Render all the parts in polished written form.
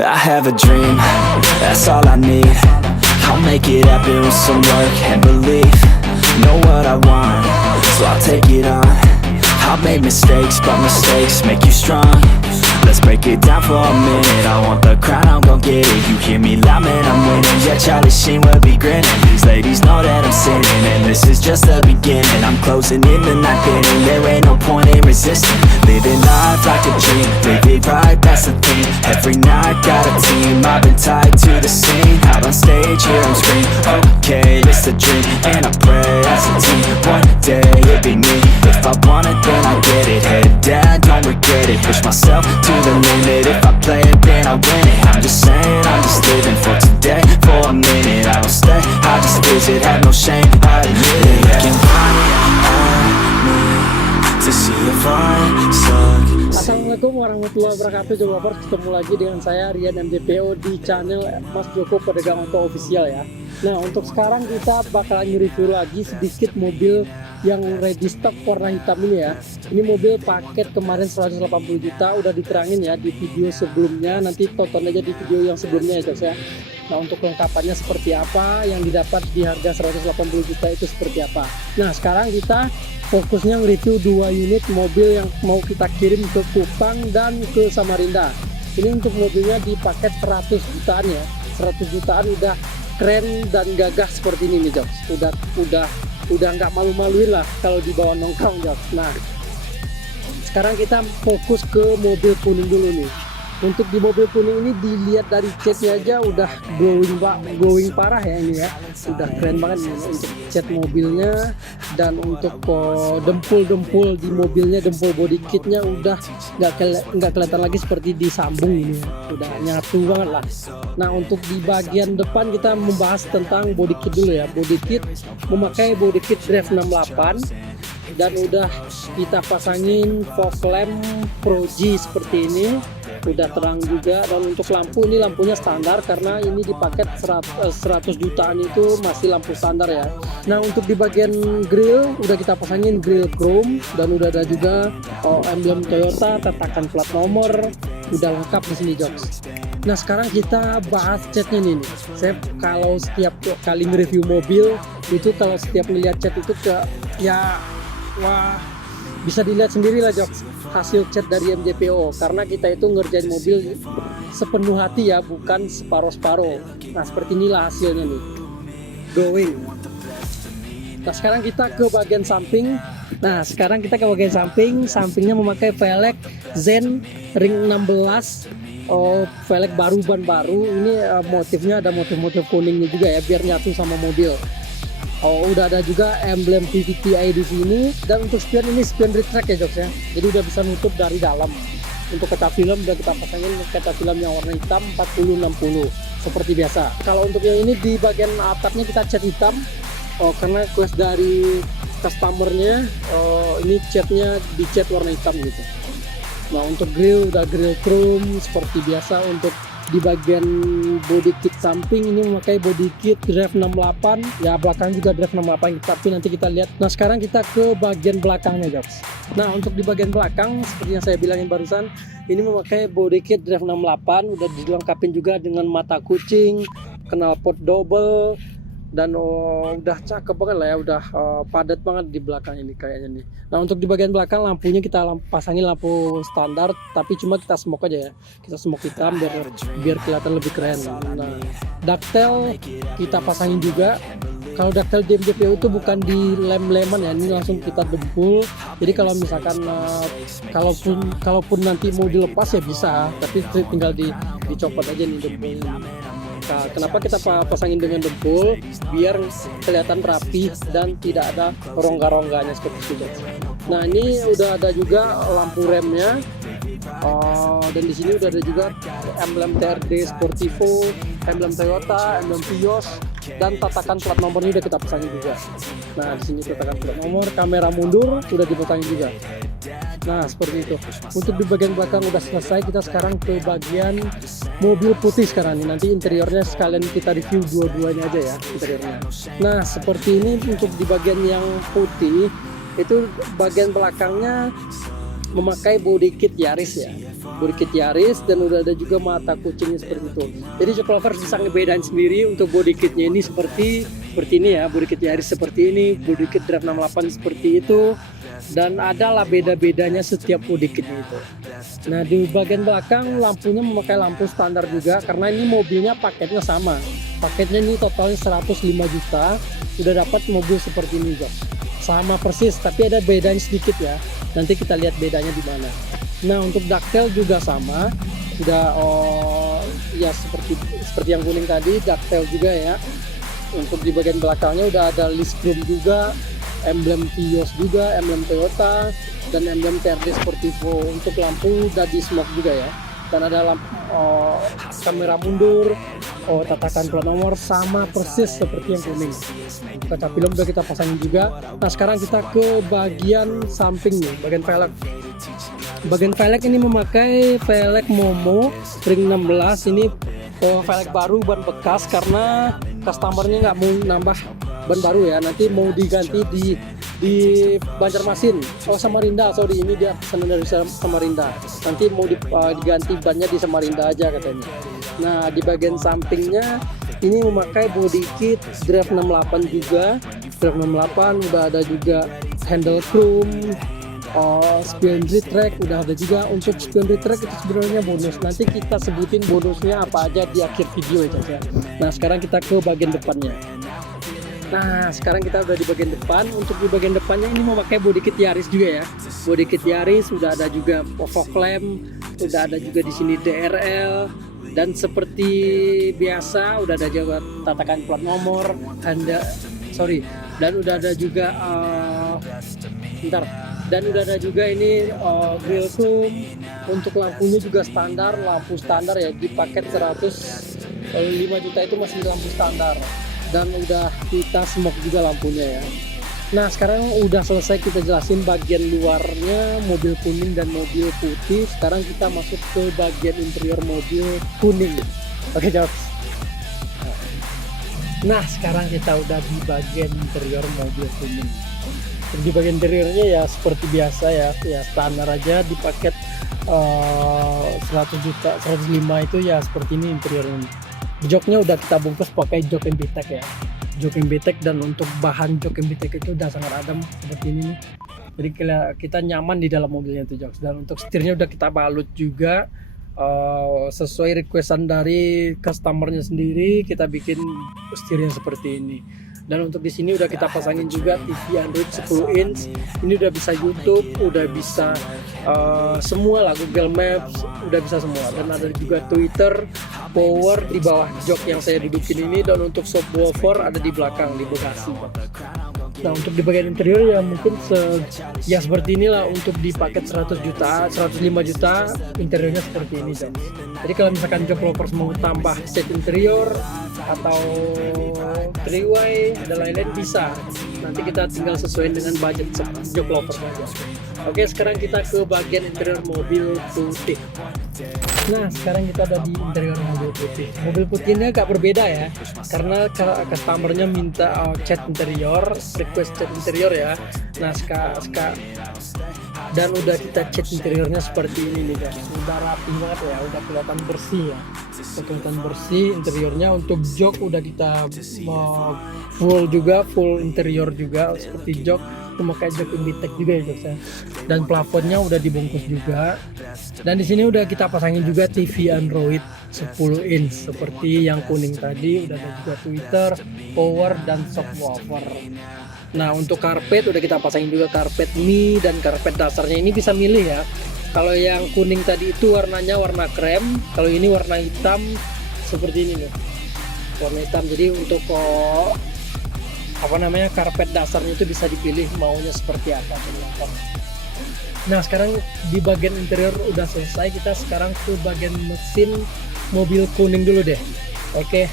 I have a dream, that's all I need. I'll make it happen with some work and belief. Know what I want, so I'll take it on. I've made mistakes, but mistakes make you strong. Let's break it down for a minute. I want the crown, I'm gon' get it. You hear me loud, man, I'm winning. Yeah, Charlie Sheen will be grinning. These ladies know that I'm sinning, and this is just the beginning. I'm closing in the night inning. There ain't no point in resisting. Living life like a dream, live it right, that's the thing. Every night got a team, I've been tied to the scene. Out on stage, here I'm screaming, okay, it's a dream. And I pray as a team, one day it'll be me. If I want it, then I get it. Head down, don't regret it. Push myself to the limit. If I play it, then I win it. I'm just saying, I'm just living for today. For a minute, I don't stay, I just visit. Have no shame, I admit it. You can count on me to see if I suck. Assalamualaikum warahmatullahi wabarakatuh. Coba ketemu lagi dengan saya Rian MDPO di channel Mas Joko Pedagang Auto Official ya. Nah, untuk sekarang kita bakalan nge-review lagi sedikit mobil yang ready stock warna hitam ini ya. Ini mobil paket kemarin 180 juta, udah diterangin ya di video sebelumnya. Nanti tonton aja di video yang sebelumnya ya guys ya. Nah, untuk lengkapannya seperti apa, yang didapat di harga 180 juta itu seperti apa. Nah, sekarang kita fokusnya nge-review 2 unit mobil yang mau kita kirim ke Kupang dan ke Samarinda. Ini untuk mobilnya di paket 100 jutaan ya. 100 jutaan udah keren dan gagah seperti ini nih Joks. Udah nggak malu-maluin lah kalau dibawa nongkrong Joks. Nah, sekarang kita fokus ke mobil kuning dulu nih. Untuk di mobil kuning ini dilihat dari catnya aja udah glowing parah ya ini ya. Udah keren banget nih untuk cat mobilnya, dan untuk dempul-dempul di mobilnya, dempul body kitnya udah nggak kelihatan lagi seperti disambung ini ya. Udah nyatu banget lah. Nah, untuk di bagian depan kita membahas tentang body kit dulu ya. Body kit memakai body kit Drive 68 dan udah kita pasangin fog lamp Pro G seperti ini. Udah terang juga, dan untuk lampu ini lampunya standar karena ini di paket 100 jutaan itu masih lampu standar ya. Nah, untuk di bagian grill udah kita pasangin grill chrome, dan udah ada juga emblem Toyota, tatakan plat nomor, udah lengkap di sini Joks. Nah, sekarang kita bahas catnya nih. Saya kalau setiap kali nge-review mobil itu, kalau setiap melihat cat itu wah, bisa dilihat sendiri lah Joks hasil cat dari MJPO, karena kita itu ngerjain mobil sepenuh hati ya, bukan separuh-separuh. Nah, seperti inilah hasilnya nih, glowing. Nah, sekarang kita ke bagian samping. Sampingnya memakai velg Zen ring 16, velg baru, ban baru. Ini motifnya ada motif-motif kuningnya juga ya, biar nyatu sama mobil. Udah ada juga emblem PVTi di sini, dan untuk spion ini spion retract ya Joks ya. Jadi udah bisa nutup dari dalam. Untuk kaca film udah kita pasangin kaca film yang warna hitam 40-60 seperti biasa. Kalau untuk yang ini di bagian atapnya kita cat hitam, karena request dari customernya, ini catnya dicat warna hitam gitu. Nah, untuk grill udah grill chrome seperti biasa. Untuk di bagian body kit samping ini memakai body kit Drive 68 ya, belakang juga Drive 68, tapi nanti kita lihat. Nah, sekarang kita ke bagian belakangnya Joks. Nah, untuk di bagian belakang seperti yang saya bilangin barusan, ini memakai body kit Drive 68, udah dilengkapin juga dengan mata kucing, knalpot double, dan udah cakep banget lah ya, udah padat banget di belakang ini kayaknya nih. Nah, untuk di bagian belakang lampunya kita pasangin lampu standar, tapi cuma kita smoke aja ya, kita smoke hitam biar kelihatan lebih keren. Nah, ductile kita pasangin juga. Kalau ductile di MJPO itu bukan di lem-leman ya, ini langsung kita dempul. Jadi kalau misalkan kalaupun nanti mau dilepas ya bisa, tapi tinggal dicopot aja nih dempulnya. Nah, kenapa kita pasangin dengan dempul? Biar kelihatan rapi dan tidak ada rongga-rongganya seperti itu. Nah, ini udah ada juga lampu remnya, dan di sini udah ada juga emblem TRD Sportivo, emblem Toyota, emblem Vios, dan tatakan plat nomornya udah kita pasangin juga. Nah, di sini tatakan plat nomor, kamera mundur udah dipasangin juga. Nah, seperti itu. Untuk di bagian belakang udah selesai. Kita sekarang ke bagian mobil putih sekarang nih. Nanti interiornya sekalian kita review dua-duanya aja ya interiornya. Nah, seperti ini untuk di bagian yang putih itu bagian belakangnya memakai body kit Yaris ya, body kit Yaris, dan udah ada juga mata kucingnya seperti itu. Jadi jok lovers bisa ngebedain sendiri untuk body kitnya ini seperti ini ya, body kit Yaris seperti ini, body kit Drive 68 seperti itu, dan adalah beda-bedanya setiap body kitnya itu. Nah di bagian belakang lampunya memakai lampu standar juga, karena ini mobilnya paketnya sama, paketnya ini totalnya 105 juta, udah dapat mobil seperti ini Jok, sama persis, tapi ada bedanya sedikit ya, nanti kita lihat bedanya di mana. Nah untuk ductile juga sama, udah ya seperti yang kuning tadi, ductile juga ya. Untuk di bagian belakangnya udah ada list chrome juga, emblem Vios juga, emblem Toyota, dan emblem TRD Sportivo. Untuk lampu udah di smoke juga ya, dan ada lampu kamera mundur, tatakan plat nomor sama persis seperti yang kuning. Kaca film udah kita pasangin juga. Nah sekarang kita ke bagian samping nih, bagian velg. Bagian velg ini memakai velg Momo ring 16. Ini velg baru, ban bekas, karena customernya nggak mau nambah ban baru ya, nanti mau diganti di Banjarmasin, Samarinda, sorry, ini dia pesanan dari Samarinda, nanti mau diganti bannya di Samarinda aja katanya. Nah di bagian sampingnya ini memakai body kit Drive 68 juga, Drive 68 udah ada juga handle chrome, spion track udah ada juga. Untuk spion track itu sebenarnya bonus, nanti kita sebutin bonusnya apa aja di akhir video ya. Nah sekarang kita ke bagian depannya. Nah sekarang kita udah di bagian depan. Untuk di bagian depannya ini memakai body kit Yaris juga ya, body kit Yaris, udah ada juga fog lamp, udah ada juga di sini DRL, dan seperti biasa udah ada juga tatakan plat nomor, dan udah ada juga dan udah ada juga ini grill chrome. Untuk lampunya juga standar, lampu standar ya, di paket 105 juta itu masih lampu standar, dan udah kita smoke juga lampunya ya. Nah sekarang udah selesai kita jelasin bagian luarnya mobil kuning dan mobil putih. Sekarang kita masuk ke bagian interior mobil kuning. Oke jawab. Nah sekarang kita udah di bagian interior mobil kuning. Di bagian interiornya ya seperti biasa ya standar aja, di paket 100 juta 105 itu ya seperti ini interiornya. Joknya udah kita bungkus pakai jok MBTEC ya, jok MBTEC, dan untuk bahan jok MBTEC itu udah sangat adem seperti ini nih. Jadi kita nyaman di dalam mobilnya itu jok. Dan untuk setirnya udah kita balut juga sesuai requestan dari customernya sendiri, kita bikin setirnya seperti ini. Dan untuk di sini udah kita pasangin juga TV Android 10 inch. Ini udah bisa YouTube, udah bisa semua lah, Google Maps, udah bisa semua. Dan ada juga Twitter, power di bawah jok yang saya dudukin ini. Dan untuk subwoofer ada di belakang, di bagasi. Nah untuk di bagian interior ya mungkin ya seperti inilah. Untuk di paket 100 juta, 105 juta interiornya seperti ini jok. Jadi kalau misalkan jok lovers mau tambah set interior atau 3-way dan lain-lain bisa, nanti kita tinggal sesuai dengan budget jok lovers aja. Oke sekarang kita ke bagian interior mobil putih. Nah sekarang kita ada di interior mobil putih. Mobil putih ini agak berbeda ya, karena customernya minta cat interior, request cat interior ya. Nah dan udah kita cat interiornya seperti ini nih guys, udah rapi banget ya, udah kelihatan bersih ya, kelihatan bersih interiornya. Untuk jok udah kita full interior juga seperti jok, memakai jok MBTEC juga ya guys ya. Dan plafonnya udah dibungkus juga. Dan di sini udah kita pasangin juga TV Android 10 inch seperti yang kuning tadi. Udah ada juga Twitter, power, dan subwoofer. Nah untuk karpet udah kita pasangin juga karpet mie, dan karpet dasarnya ini bisa milih ya. Kalau yang kuning tadi itu warnanya warna krem, kalau ini warna hitam seperti ini nih, warna hitam. Jadi untuk karpet dasarnya itu bisa dipilih maunya seperti apa. Nah sekarang di bagian interior udah selesai, kita sekarang ke bagian mesin mobil kuning dulu deh. Oke.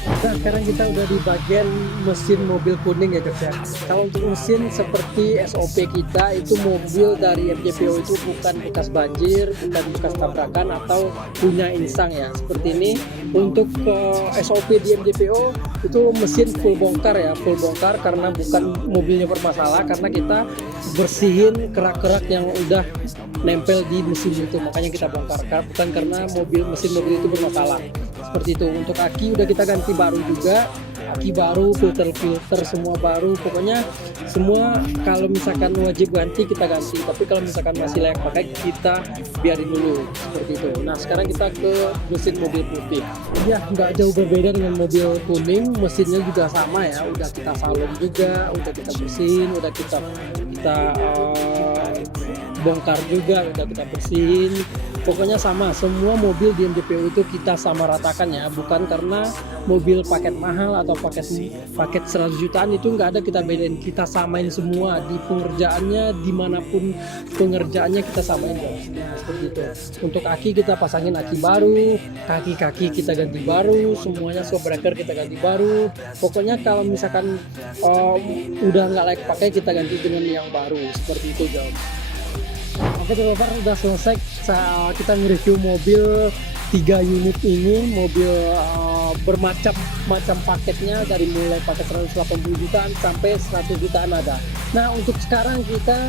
Nah, sekarang kita udah di bagian mesin mobil kuning ya guys ya. Kalau untuk mesin seperti SOP kita itu mobil dari MJPO itu bukan bekas banjir, bukan bekas tabrakan atau punya insang ya. Seperti ini untuk SOP di MJPO itu mesin full bongkar ya, full bongkar karena bukan mobilnya bermasalah, karena kita bersihin kerak-kerak yang udah nempel di mesin itu, makanya kita bongkar, bukan karena mesin mobil itu bermasalah. Seperti itu. Untuk aki udah kita ganti baru juga, aki baru, filter semua baru, pokoknya semua kalau misalkan wajib ganti kita ganti, tapi kalau misalkan masih layak pakai kita biarin dulu, seperti itu. Nah sekarang kita ke mesin mobil putih ya, nggak jauh berbeda dengan mobil kuning, mesinnya juga sama ya, udah kita salon juga, udah kita bersihin, udah kita bongkar juga, udah kita bersihin, pokoknya sama. Semua mobil di MJPO itu kita sama ratakan ya, bukan karena mobil paket mahal atau paket 100 jutaan itu nggak ada kita bedain, kita samain semua di pengerjaannya, dimanapun pengerjaannya kita samain guys. Nah, seperti itu. Untuk aki kita pasangin aki baru, kaki kita ganti baru, semuanya breaker kita ganti baru, pokoknya kalau misalkan udah nggak layak pakai kita ganti dengan yang baru, seperti itu guys. Oke developer, udah selesai kita nge-review mobil 3 unit ini, mobil bermacam-macam paketnya, dari mulai paket 180 jutaan sampai 100 jutaan ada. Nah untuk sekarang kita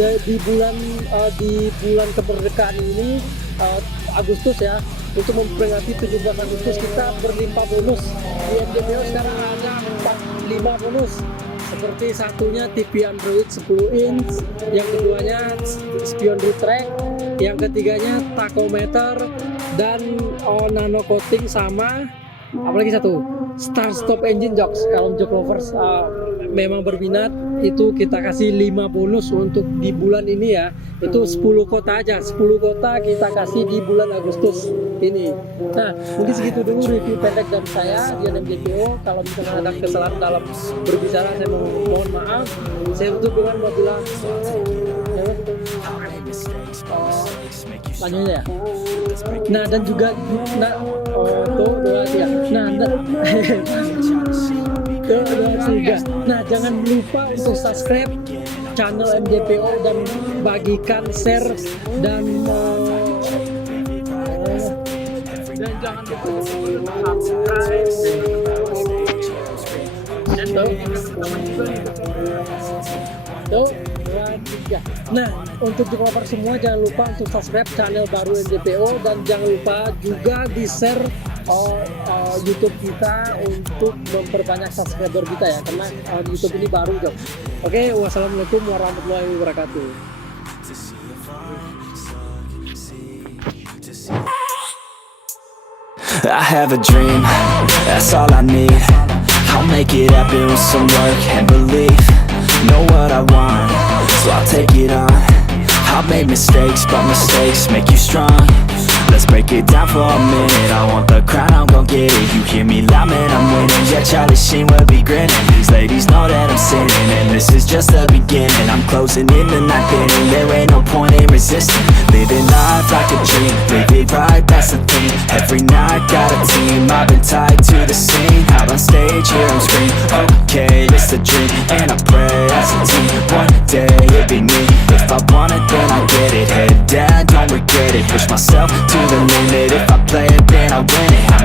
di bulan kemerdekaan ini, Agustus ya, untuk memperingati 17 Agustus kita berlimpah bonus. Di MJPO sekarang ada 5 bonus, seperti satunya TV Android 10 inch, yang keduanya spion retract, yang ketiganya tachometer dan nano coating, sama apalagi satu start stop engine jocks. Kalau jok lovers memang berminat, itu kita kasih 5 bonus untuk di bulan ini ya, itu 10 kota aja, 10 kota kita kasih di bulan Agustus ini. Nah mungkin segitu dulu review pendek dari saya di MJPO. Kalau misalnya ada kesalahan dalam berbicara, saya mohon maaf. Saya tutup dengan mau bilang lanjutnya ya. Nah dan juga nah jangan lupa untuk subscribe channel MJPO dan bagikan, share, dan jangan lupa subscribe dan nah untuk developer semua jangan lupa untuk subscribe channel baru MJPO, dan jangan lupa juga di share YouTube kita untuk memperbanyak subscriber kita ya, karena YouTube ini baru dong. Oke, wassalamualaikum warahmatullahi wabarakatuh. I have a dream, that's all I need. I'll make it happen with some work and belief. Know what I want, so I'll take it on. I've made mistakes, but mistakes make you strong. Let's break it down for a minute. I want the crown, I'm gon' get it. You hear me loud, man, I'm winning. Yeah, Charlie Sheen will be grinning. These ladies know that I'm sinning, and this is just the beginning. I'm closing in the ninth inning. There ain't no point in resisting. Living life like a dream, live it right, that's the thing. Every night got a team, I've been tied to the scene. Out on stage, here I'm screaming. Okay, it's a dream, and I pray as a team. One day it'll be me. If I want it, then I get it. Head down, don't regret it. Push myself to the limit. If I play it, then I win it.